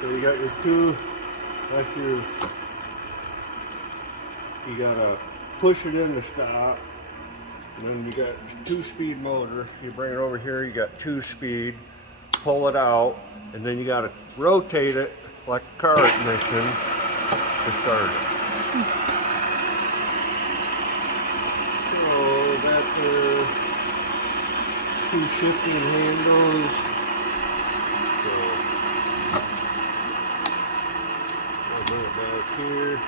So you got your two, that's your, you gotta push it in to stop. And then you got 2-speed motor. You bring it over here, you got 2-speed, pull it out, and then you gotta rotate it like a car ignition to start it. So that's your 2 shifting handles. So I'll bring it back here.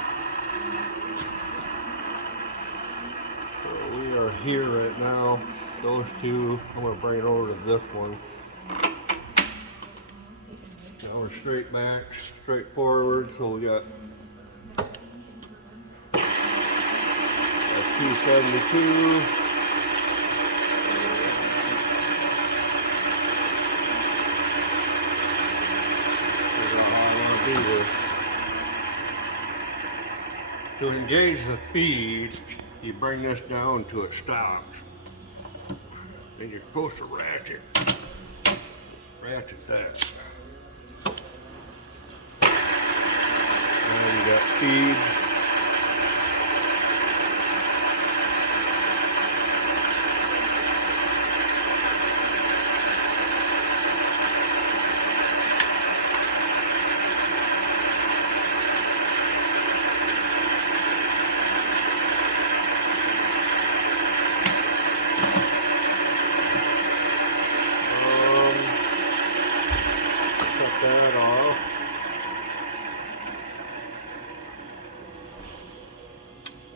So we are here right now. Those two, I'm going to bring it over to this one. Now we're straight back, straight forward. So we got 272. Do this. To engage the feed, you bring this down until it stops. And you're supposed to ratchet that. Now you got feeds. That off.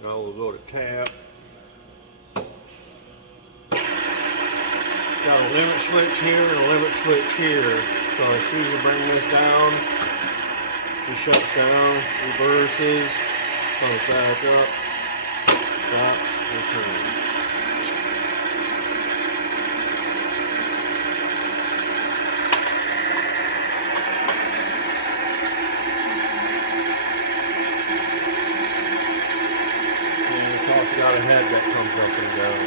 Now we'll go to tap. Got a limit switch here and a limit switch here. So as soon as you bring this down, she shuts down, reverses, comes back up, stops, returns. It's also got a head that comes up and down.